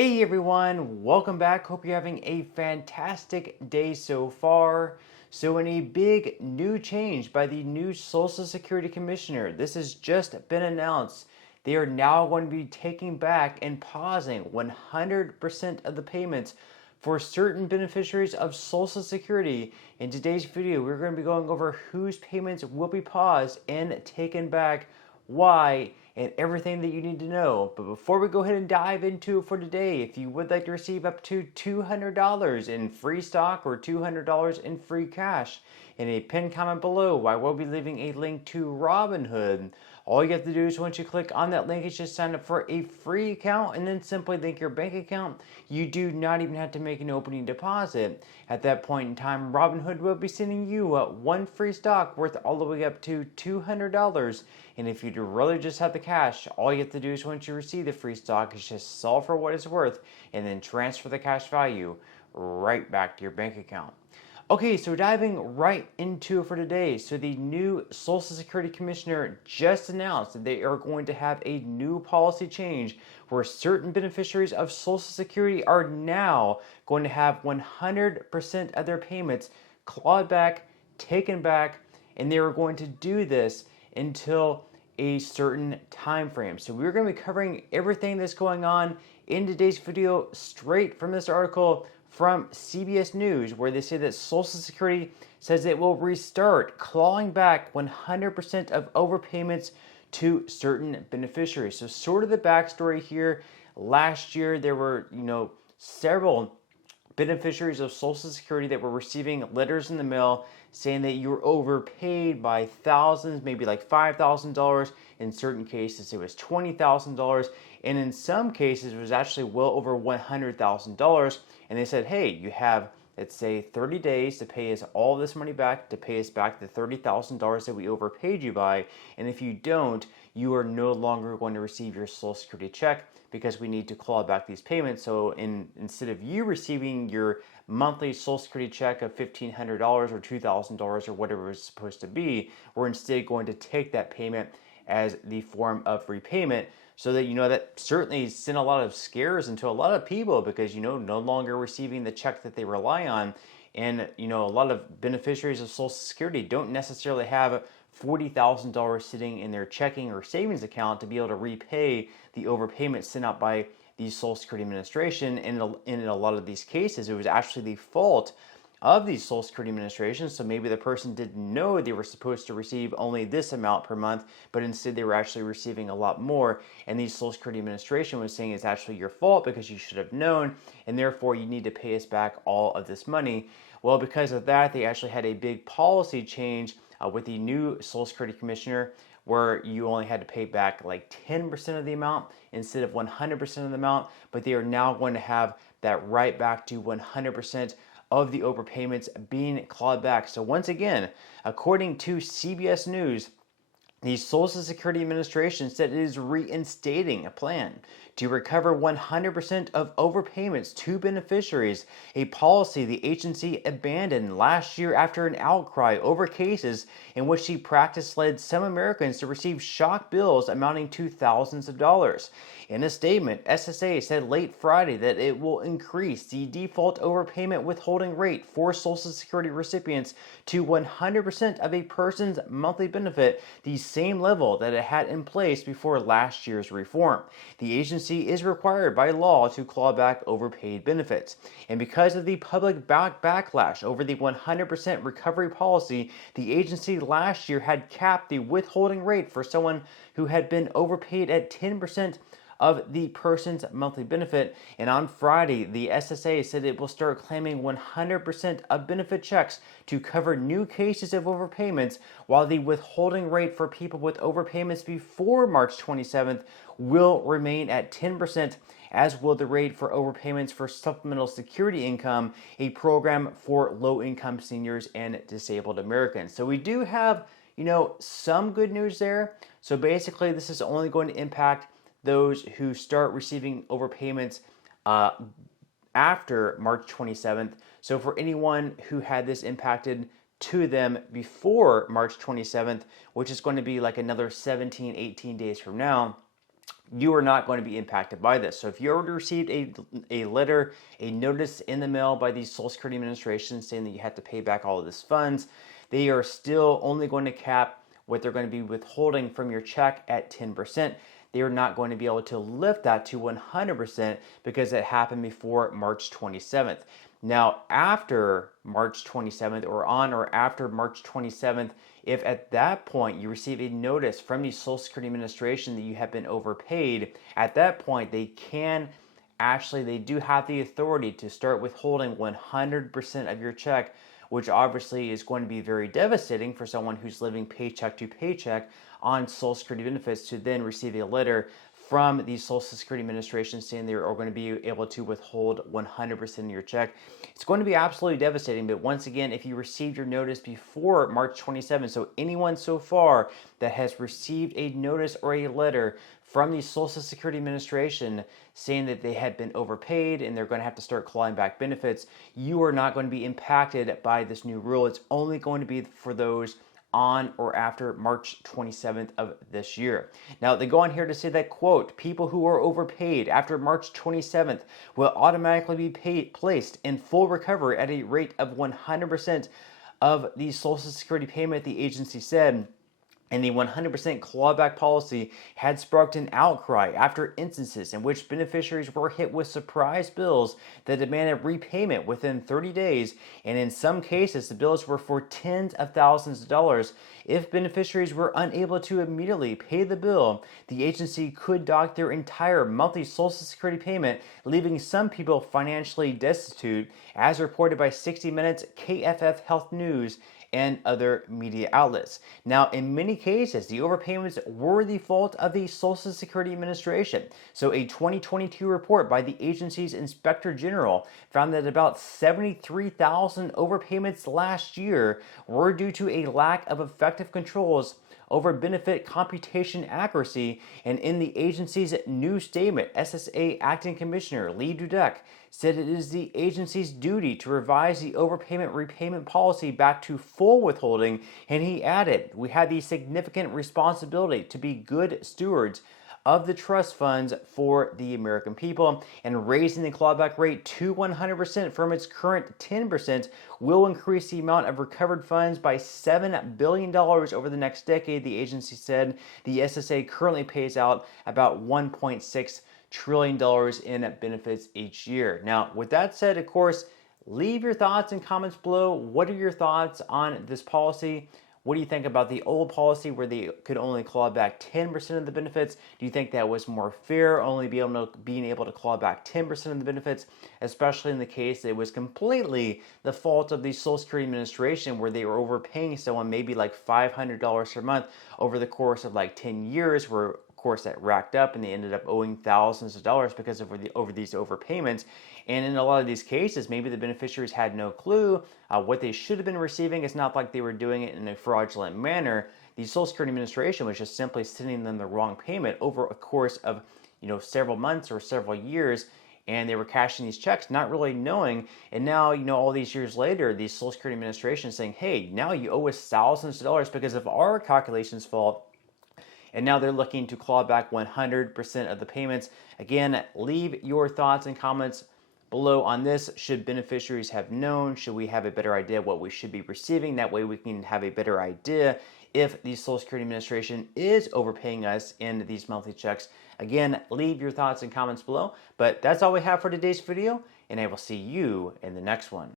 Hey everyone, welcome back. Hope you're having a fantastic day so far. So, in a big new change by the new Social Security Commissioner, this has just been announced. They are now going to be taking back and pausing 100% of the payments for certain beneficiaries of Social Security. In today's video, we're going to be going over whose payments will be paused and taken back, why, and everything that you need to know. But before we go ahead and dive into it for today, if you would like to receive up to $200 in free stock or $200 in free cash, in a pinned comment below, I will be leaving a link to Robinhood. All you have to do is once you click on that link, is just sign up for a free account and then simply link your bank account. You do not even have to make an opening deposit. At that point in time, Robinhood will be sending you one free stock worth all the way up to $200. And if you really just have the cash, all you have to do is once you receive the free stock is just sell for what it's worth and then transfer the cash value right back to your bank account. Okay, so diving right into it for today. So the new Social Security Commissioner just announced that they are going to have a new policy change where certain beneficiaries of Social Security are now going to have 100% of their payments clawed back, taken back, and they are going to do this until a certain time frame. So we're going to be covering everything that's going on in today's video straight from this article from CBS News, where they say that Social Security says it will restart clawing back 100% of overpayments to certain beneficiaries. So sort of the backstory here, last year there were, several beneficiaries of Social Security that were receiving letters in the mail saying that you were overpaid by thousands, maybe like $5,000. In certain cases, it was $20,000. And in some cases, it was actually well over $100,000. And they said, hey, you have, let's say, 30 days to pay us all this money back, to pay us back the $30,000 that we overpaid you by. And if you don't, you are no longer going to receive your Social Security check because we need to claw back these payments. So instead of you receiving your monthly Social Security check of $1,500 or $2,000 or whatever it's supposed to be, we're instead going to take that payment as the form of repayment. So that, that certainly sent a lot of scares into a lot of people because, no longer receiving the check that they rely on. And, a lot of beneficiaries of Social Security don't necessarily have $40,000 sitting in their checking or savings account to be able to repay the overpayment sent out by the Social Security Administration. And in a lot of these cases, it was actually the fault of the Social Security Administration. So maybe the person didn't know they were supposed to receive only this amount per month, but instead they were actually receiving a lot more. And the Social Security Administration was saying it's actually your fault because you should have known, and therefore you need to pay us back all of this money. Well, because of that, they actually had a big policy change with the new Social Security Commissioner, where you only had to pay back like 10% of the amount instead of 100% of the amount, but they are now going to have that right back to 100% of the overpayments being clawed back. So once again, according to CBS News, the Social Security Administration said it is reinstating a plan to recover 100% of overpayments to beneficiaries, a policy the agency abandoned last year after an outcry over cases in which the practice led some Americans to receive shock bills amounting to thousands of dollars. In a statement, SSA said late Friday that it will increase the default overpayment withholding rate for Social Security recipients to 100% of a person's monthly benefit, the same level that it had in place before last year's reform. The agency is required by law to claw back overpaid benefits. And because of the public backlash over the 100% recovery policy, the agency last year had capped the withholding rate for someone who had been overpaid at 10% of the person's monthly benefit. And on Friday, the SSA said it will start claiming 100% of benefit checks to cover new cases of overpayments, while the withholding rate for people with overpayments before March 27th will remain at 10%, as will the rate for overpayments for supplemental security income, a program for low-income seniors and disabled Americans. So we do have, some good news there. So basically, this is only going to impact those who start receiving overpayments after March 27th. So for anyone who had this impacted to them before March 27th, which is going to be like another 17, 18 days from now, you are not going to be impacted by this. So if you already received a letter, a notice in the mail by the Social Security Administration saying that you have to pay back all of this funds, they are still only going to cap what they're going to be withholding from your check at 10%. They are not going to be able to lift that to 100% because it happened before March 27th. Now, after March 27th or on or after March 27th, if at that point you receive a notice from the Social Security Administration that you have been overpaid, at that point they do have the authority to start withholding 100% of your check, which obviously is going to be very devastating for someone who's living paycheck to paycheck on Social Security benefits to then receive a letter from the Social Security Administration saying they are going to be able to withhold 100% of your check. It's going to be absolutely devastating, but once again, if you received your notice before March 27th, so anyone so far that has received a notice or a letter from the Social Security Administration saying that they had been overpaid and they're going to have to start clawing back benefits, you are not going to be impacted by this new rule. It's only going to be for those on or after March 27th of this year. Now, they go on here to say that, quote, people who are overpaid after March 27th will automatically be placed in full recovery at a rate of 100% of the Social Security payment, the agency said. And the 100% clawback policy had sparked an outcry after instances in which beneficiaries were hit with surprise bills that demanded repayment within 30 days, and in some cases, the bills were for tens of thousands of dollars. If beneficiaries were unable to immediately pay the bill, the agency could dock their entire monthly Social Security payment, leaving some people financially destitute, as reported by 60 Minutes, KFF Health News, and other media outlets. Now, in many cases, the overpayments were the fault of the Social Security Administration. So a 2022 report by the agency's Inspector General found that about 73,000 overpayments last year were due to a lack of effective controls over benefit computation accuracy, and in the agency's new statement, SSA Acting Commissioner Lee Dudek said it is the agency's duty to revise the overpayment repayment policy back to full withholding, and he added, we have the significant responsibility to be good stewards of the trust funds for the American people, and raising the clawback rate to 100% from its current 10% will increase the amount of recovered funds by $7 billion over the next decade, the agency said. The SSA currently pays out about $1.6 trillion in benefits each year. Now, with that said, of course, leave your thoughts and comments below. What are your thoughts on this policy? What do you think about the old policy where they could only claw back 10% of the benefits? Do you think that was more fair, only being able to claw back 10% of the benefits, especially in the case that it was completely the fault of the Social Security Administration where they were overpaying someone maybe like $500 per month over the course of like 10 years, where of course that racked up and they ended up owing thousands of dollars because of these overpayments. And in a lot of these cases, maybe the beneficiaries had no clue what they should have been receiving. It's not like they were doing it in a fraudulent manner. The Social Security Administration was just simply sending them the wrong payment over a course of several months or several years, and they were cashing these checks not really knowing. And now, all these years later, the Social Security Administration is saying, hey, now you owe us thousands of dollars because of our calculations fault. And now they're looking to claw back 100% of the payments. Again, leave your thoughts and comments below on this. Should beneficiaries have known? Should we have a better idea what we should be receiving? That way we can have a better idea if the Social Security Administration is overpaying us in these monthly checks. Again, leave your thoughts and comments below. But that's all we have for today's video, and I will see you in the next one.